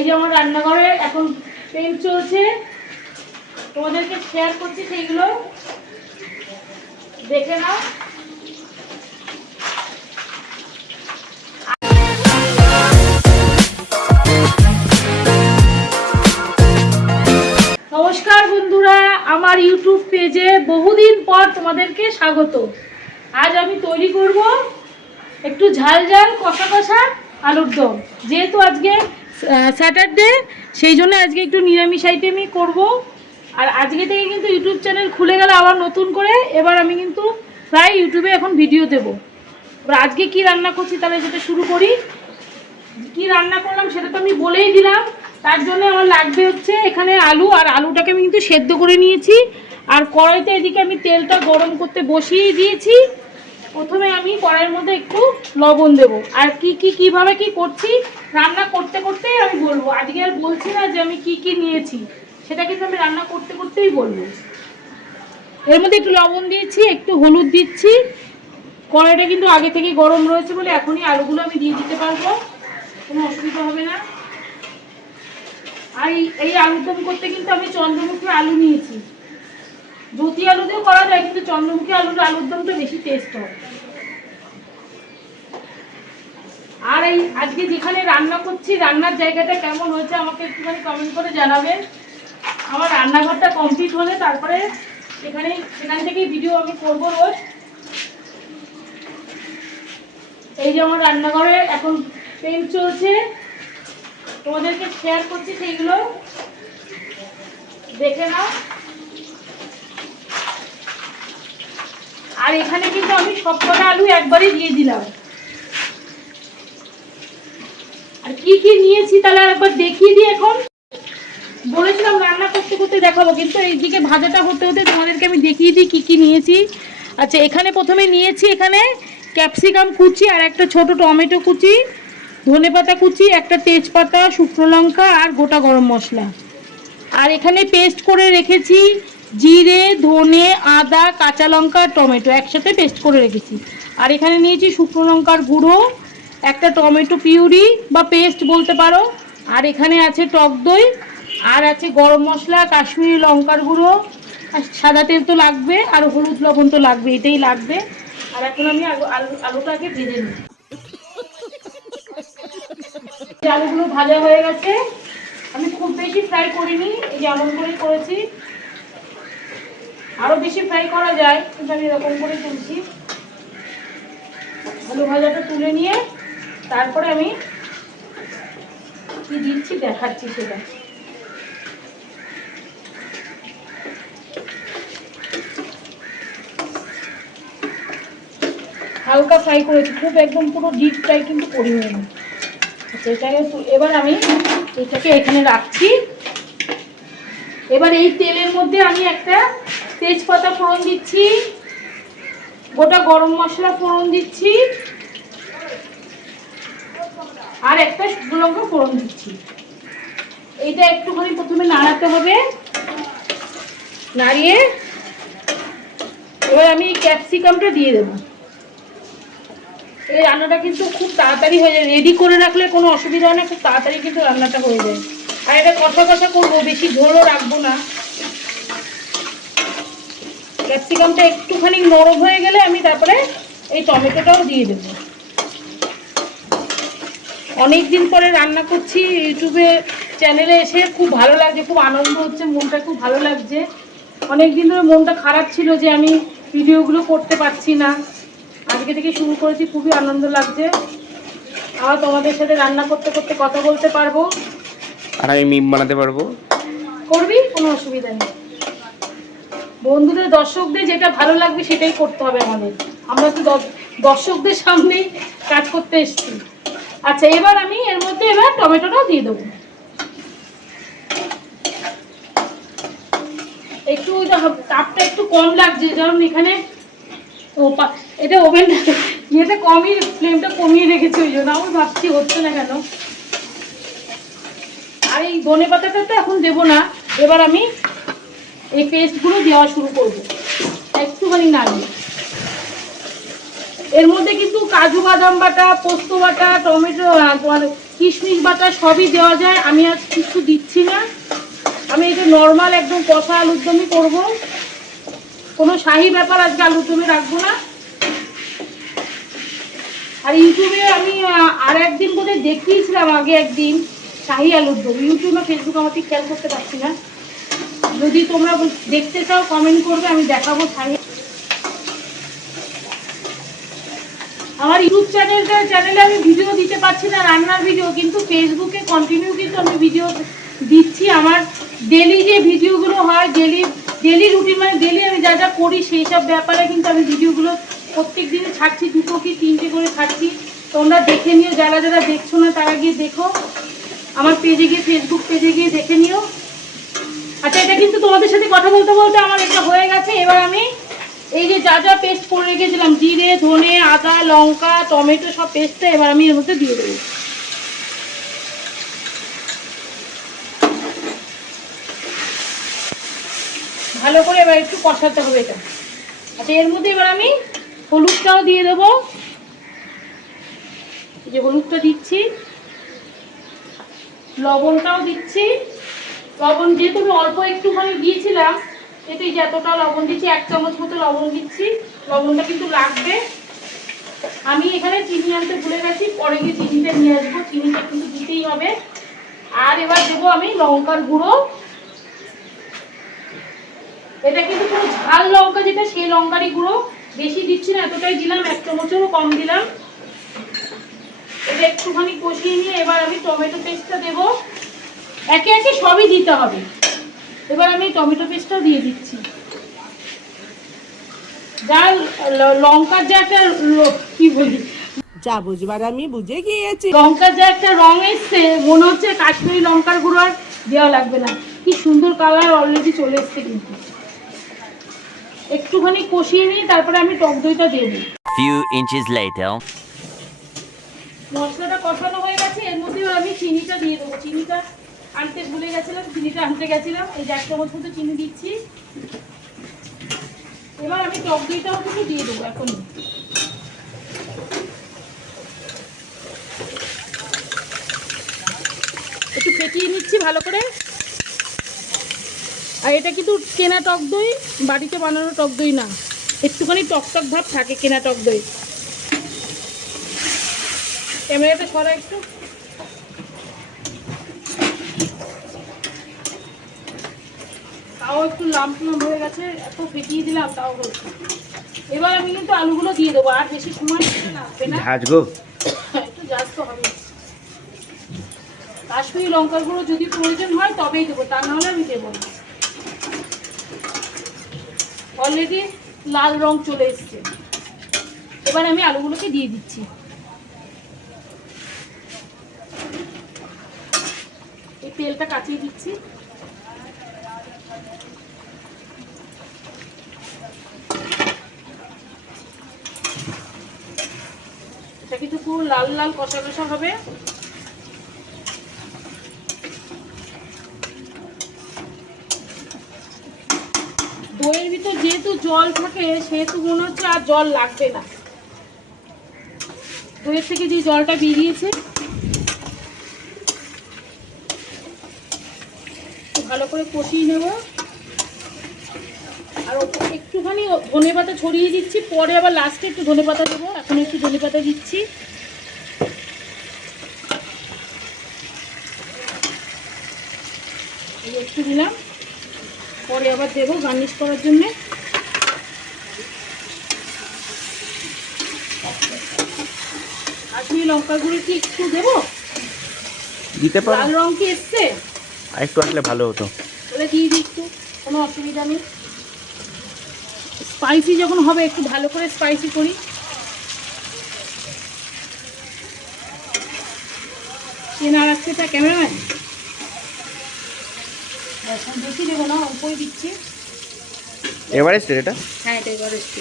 এই যে আমার রান্নাঘরে এখন পেন্ট চলছে, তোমাদেরকে শেয়ার করছি, সেইগুলো দেখে নাও। নমস্কার বন্ধুরা, আমার ইউটিউব পেজে বহুদিন পর তোমাদেরকে স্বাগত। আজ আমি তৈরি করব একটু ঝাল ঝাল কষা কষা আলুর দম। যেহেতু আজকে স্যাটারডে, সেই জন্য আজকে একটু নিরামিষ আইটেমই করব। আর আজকে থেকে কিন্তু ইউটিউব চ্যানেল খুলে গেল আবার নতুন করে। এবার আমি কিন্তু প্রায় ইউটিউবে এখন ভিডিও দেব। এবার আজকে কি রান্না করছি তাহলে সেটা শুরু করি। কি রান্না করলাম সেটা তো আমি বলেই দিলাম। তার জন্য আমার লাগবে হচ্ছে এখানে আলু, আর আলুটাকে আমি কিন্তু সেদ্ধ করে নিয়েছি। আর কড়াইতে এদিকে আমি তেলটা গরম করতে বসিয়ে দিয়েছি। প্রথমে আমি কড়াইয়ের মধ্যে একটু লবণ দেব। আর কিভাবে কি করছি রান্না করতে করতেই আমি বলবো। আজকে আর বলছি না যে আমি কি নিয়েছি, সেটা কিন্তু আমি রান্না করতে করতেই বলবো। এর মধ্যে একটু লবণ দিয়েছি, একটু হলুদ দিচ্ছি। কড়াইটা কিন্তু আগে থেকে গরম রয়েছে বলে এখনই আলুগুলো আমি দিয়ে দিতে পারবো, কোনো অসুবিধা হবে না। আর এই আলুর দম করতে কিন্তু আমি চন্দ্রমুখী আলু নিয়েছি। জ্যোতি আলু দিয়েও করা যায়, কিন্তু চন্দ্রমুখী আলুর দমটা বেশি টেস্ট হয়। আর এই আজকে যেখানে রান্না করছি, রান্নার জায়গাটা কেমন হয়েছে আমাকে একটুখানি কমেন্ট করে জানাবেন। আমার রান্নাঘরটা কমপ্লিট হলে তারপরে সেখান থেকেই ভিডিও আমি করবো রোজ। এই যে আমার রান্নাঘরে এখন পেন্ট চলছে, তোমাদেরকে শেয়ার করছি, সেইগুলো দেখে নাও। আর এখানে কিন্তু আমি সবকটা আলু একবারে দিয়ে দিলাম। আর কি নিয়েছি তাহলে একবার দেখিয়ে দিই। এখন বলেছিলাম রান্না করতে করতে দেখাবো, কিন্তু এইদিকে ভাজাটা হতে হতে তোমাদেরকে আমি দেখিয়ে দিই কি নিয়েছি। আচ্ছা, এখানে প্রথমে নিয়েছি এখানে ক্যাপসিকাম কুচি, আর একটা ছোট টমেটো কুচি, ধনেপাতা কুচি, একটা তেজপাতা, শুকনো লঙ্কা আর গোটা গরম মশলা। আর এখানে পেস্ট করে রেখেছি জিরে, ধনে, আদা, কাঁচা লঙ্কা, টমেটো একসাথে পেস্ট করে রেখেছি। আর এখানে নিয়েছি শুকনো লঙ্কার গুঁড়ো, একটা টমেটো পিউরি বা পেস্ট বলতে পারো। আর এখানে আছে টক দই, আর আছে গরম মশলা, কাশ্মীরি লঙ্কার গুঁড়ো, আর সাদা তেল তো লাগবে, আর হলুদ লবণ তো লাগবে, এটাই লাগবে। আর এখন আমি আলুটাকে ভেজে নিই। আলুগুলো ভাজা হয়ে গেছে, আমি খুব বেশি ফ্রাই করিনি, এই যে এমন করে করেছি। আরো বেশি ফ্রাই করা যায়, কিন্তু আমি এরকম করে তুলছি। আলু ভাজাটা তুলে নিয়ে তারপরে আমি কি দিচ্ছি দেখাচ্ছি সেটা। হালকা ফ্রাই করেছি, খুব একদম পুরো ডিপ ফ্রাই কিন্তু করিনি আমি। আচ্ছা, এটাকে এবার আমি এটাকে এখানে রাখছি। এবার এই তেলের মধ্যে আমি একটা তেজপাতা ফোড়ন দিচ্ছি, গোটা গরম মশলা ফোড়ন দিচ্ছি, আর একটা শুকনো লঙ্কা ফোড়ন দিচ্ছি। এইটা একটুখানি প্রথমে নাড়াতে হবে। নাড়িয়ে এবার আমি ক্যাপসিকামটা দিয়ে দেবো। এই রান্নাটা কিন্তু খুব তাড়াতাড়ি হয়ে যায়, রেডি করে রাখলে কোনো অসুবিধা হয় না, খুব তাড়াতাড়ি কিন্তু রান্নাটা হয়ে যায়। আর এটা কষা কষা করবো, বেশি ঝোলও রাখবো না। ক্যাপসিকামটা একটুখানি নরম হয়ে গেলে আমি তারপরে এই টমেটোটাও দিয়ে দেবো। অনেক দিন পরে রান্না করছি ইউটিউবে চ্যানেলে এসে, খুব ভালো লাগছে, খুব আনন্দ হচ্ছে, মনটা খুব ভালো লাগছে। অনেক দিন ধরে মনটা খারাপ ছিল যে আমি ভিডিওগুলো করতে পারছি না, আজকে থেকে শুরু করেছি, খুবই আনন্দ লাগছে। আবার তোমাদের সাথে রান্না করতে করতে কথা বলতে পারবো, আর আমি মিম বানাতে পারবো। করবি, কোনো অসুবিধা নেই। বন্ধুদের দর্শকদের যেটা ভালো লাগবে সেটাই করতে হবে আমাদের। আমরা তো দর্শকদের সামনেই কাজ করতে এসেছি। আচ্ছা, এবার আমি এর মধ্যে এবার টমেটোটাও দিয়ে দেবো। একটু তাপটা একটু কম লাগছে, যেমন এখানে এটা ওভেনটা ইয়েটা কমই, ফ্লেমটা কমিয়ে রেখেছি, ওই জন্য আমি ভাবছি হচ্ছে না কেন। আর এই ধনে পাতাটা তো এখন দেবো না, এবার আমি এই পেস্টগুলো দেওয়া শুরু করব। একটুখানি নাড়িয়ে এর মধ্যে কিন্তু কাজু বাদাম বাটা, পোস্ত বাটা, টমেটো, তোমার কিশমিশ বাটা সবই দেওয়া যায়, আমি আজ কিছু দিচ্ছি না। আমি এটা নর্মাল একদম কষা আলুর দমই করবো, কোনো শাহী ব্যাপার আজকে আলুর দমে রাখবো না। আর ইউটিউবে আমি আর একদিন করে দেখিয়েছিলাম, আগে একদিন শাহী আলুর দম, ইউটিউব না ফেসবুক আমার ঠিক খেয়াল করতে পারছি না। যদি তোমরা দেখতে চাও কমেন্ট করবে, আমি দেখাবো শাহী। আমার ইউটিউব চ্যানেলে আমি ভিডিও দিতে পারছি না, রান্নার ভিডিও, কিন্তু ফেসবুকে কন্টিনিউ কিন্তু আমি ভিডিও দিচ্ছি। আমার ডেলি যে ভিডিওগুলো হয়, ডেলি রুটিন, মানে ডেলি আমি যা যা করি সেই সব ব্যাপারে কিন্তু আমি ভিডিওগুলো প্রত্যেক দিনে ছাড়ছি, 2 কি 3টে করে ছাড়ছি। তোমরা দেখে নিও, যারা যারা দেখছো না তারা গিয়ে দেখো, আমার পেজে গিয়ে, ফেসবুক পেজে গিয়ে দেখে নিও। আচ্ছা, এটা কিন্তু তোমাদের সাথে কথা বলতে বলতে আমার এটা হয়ে গেছে। এবার আমি এই যে যা যা পেস্ট করে রেখেছিলাম, জিরে, ধনে, আদা, লঙ্কা, টমেটো, সব পেস্টটা এবার আমি এর মধ্যে দিয়ে দেবো। ভালো করে এবার একটু কষাতে হবে এটা। আচ্ছা, এর মধ্যে এবার আমি হলুদটাও দিয়ে দেবো, এই যে হলুদটা দিচ্ছি, লবণটাও দিচ্ছি। লবণ যেহেতু আমি অল্প একটুখানি দিয়েছিলাম, এতে যে এতটা লবণ দিচ্ছি, 1 চামচ মতো লবণ দিচ্ছি। লবণটা কিন্তু লাগবে। আমি এখানে চিনি আনতে ভুলে গেছি, পরে গিয়ে চিনিটা নিয়ে আসবো, চিনিটা কিন্তু দিতেই হবে। আর এবার দেবো আমি লঙ্কার গুঁড়ো। এটা কিন্তু পুরো ঝাল লঙ্কা যেটা, সেই লঙ্কারই গুঁড়ো, বেশি দিচ্ছি না, এতটাই দিলাম, 1 চামচেরও কম দিলাম। এটা একটুখানি কষিয়ে নিয়ে এবার আমি টমেটো পেস্টটা দেবো। একে একে সবই দিতে হবে। এবার আমি টমেটো পেস্টটা দিয়ে দিচ্ছি। যা লঙ্কার যে একটা কি বলি, যা বুঝবার আমি বুঝে গিয়েছি। লঙ্কার যে একটা রং এসছে, মনে হচ্ছে কাশ্মীরি লঙ্কার গুঁড়ো আর দেওয়া লাগবে না। কি সুন্দর কালার অলরেডি চলে এসছে। কিন্তু একটুখানি কষিয়ে নিয়ে তারপরে আমি টক দইটা দেবো। Few inches later. মশলাটা কষানো হয়ে গেছে, এর মধ্যে আমি চিনিটা দিয়ে দেবো। চিনিটা আনতে ভুলে গেছিলাম, চিনিটা আনতে গেছিলাম। এই যে 1 চামচ মতো চিনি দিচ্ছি। এবার আমি টক দইটাও কিন্তু দিয়ে দেবো এখনই। একটু ফেটিয়ে নিচ্ছি ভালো করে। আর এটা কিন্তু কেনা টক দই, বাড়িতে বানানো টক দই না, একটুখানি টকটক ভাব থাকে কেনা টক দই। ক্যামেরাটা সরা একটু। তাও একটু লাম্প হয়ে গেছে, এত ফেটিয়ে দিলাম তাও হচ্ছে। এবার আমি কিন্তু আলুগুলো দিয়ে দেবো, আর বেশি সময় লাগবে না। একটু জাস্ট হবে। কাশ্মীরি লঙ্কার গুঁড়ো যদি প্রয়োজন হয় তবেই দেবো, তা নাহলে আমি দেবো না। অলরেডি লাল রং চলে এসছে। এবার আমি আলুগুলোকে দিয়ে দিচ্ছি। এই তেলটা কাটিয়ে দিচ্ছি। এটা কিন্তু পুরো লাল লাল কষা কষা হবে। দইয়ের ভিতর যেহেতু জল থাকে, সেহেতু মনে হচ্ছে আর জল লাগবে না। দইয়ের থেকে যে জলটা বেরিয়েছে, ভালো করে কষিয়ে নেব। আর একটুখানি ধনেপাতা ছড়িয়ে দিচ্ছি, পরে আবার লাস্টে একটু ধনেপাতা দেবো। এখন একটু ধনেপাতা দিচ্ছি। এই একটু দিলাম, পরে আবার দেবো গার্নিশ করার জন্যে। কাশ্মীরি লঙ্কা গুঁড়ো কি একটু দেবো? দিতে পারো, লাল রং কি এসছে? আর একটু আসলে ভালো হতো। তাহলে দিয়ে দিই একটু, কোনো অসুবিধা নেই। স্পাইসি যখন হবে একটু ভালো করে স্পাইসি করি। চেনা রাখছে এটা ক্যামেরাম্যান। এখন বেশি দেবো না, অল্পই দিচ্ছি। এভারেস্টের এটা? হ্যাঁ, এটা এভারেস্ট।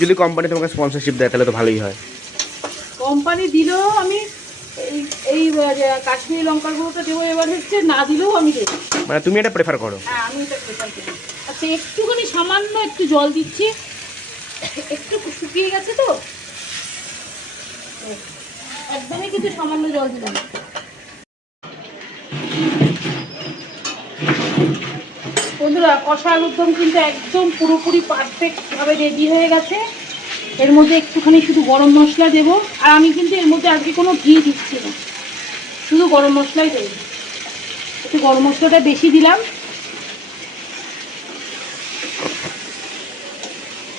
যদি কোম্পানি তোমাকে স্পন্সরশিপ দেয় তাহলে তো ভালোই হয়। কোম্পানি দিলেও আমি এই এই কাশ্মীরি লঙ্কার গুঁড়োটা দেবো এভারেস্টে, না দিলেও আমি দেবো। মানে তুমি এটা প্রেফার করো? হ্যাঁ, আমি এটা প্রেফার করি। আচ্ছা, একটুখানি সামান্য একটু জল দিচ্ছি, একটু শুকিয়ে গেছে তো। একদমই কিন্তু সামান্য জল দিলাম। বন্ধুরা, কষা আলুর দম কিন্তু একদম পুরোপুরি পারফেক্ট ভাবে রেডি হয়ে গেছে। এর মধ্যে একটুখানি শুধু গরম মশলা দেবো, আর আমি কিন্তু এর মধ্যে আজকে কোনো ঘি দিচ্ছি না, শুধু গরম মশলাই দেবো। একটু গরম মশলাটা বেশি দিলাম।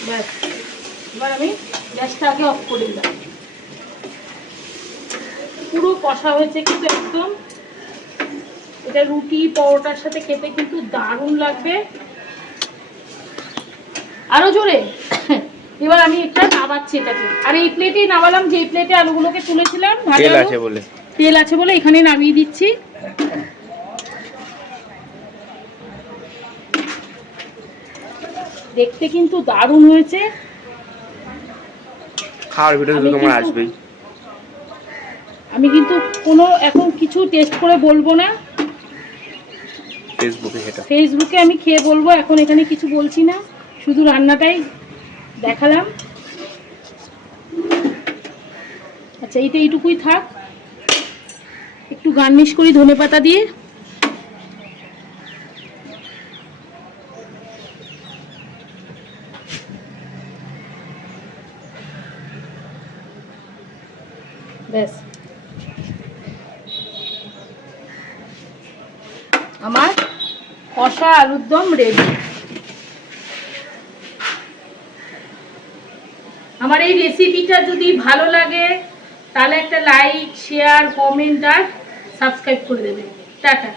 ব্যাস, এবার আমি গ্যাসটা আগে অফ করে দিলাম। পুরো কষা হয়েছে কিন্তু একদম। এটা রুটি পরোটার সাথে খেতে কিন্তু দারুণ লাগবে। আরো জোরে। এবার আমি একটা নামাচ্ছি এটাকে, আর এই প্লেটেই নামালাম, যে প্লেটে আলুগুলোকে তুলেছিলাম। তেল আছে বলে, তেল আছে বলে এখানে নামিয়ে দিচ্ছি। দেখতে কিন্তু দারুণ হয়েছে। খাওয়ার ভিডিও তো তোমার আসবেই। আমি কিন্তু কোনো এখন কিছু টেস্ট করে বলবো না, ফেসবুকে আমি খেয়ে বলবো। এখন এখানে কিছু বলছি না, শুধু রান্নাটাই দেখালাম। আচ্ছা, এইটুকুই থাক। একটু গার্নিশ করি ধনেপাতা দিয়ে। ব্যাস, আমার কষা আলুর দম রেডি। আমার এই রেসিপিটা যদি ভালো লাগে তাহলে একটা লাইক, শেয়ার, কমেন্ট আর সাবস্ক্রাইব করে দেবেন। টাটা।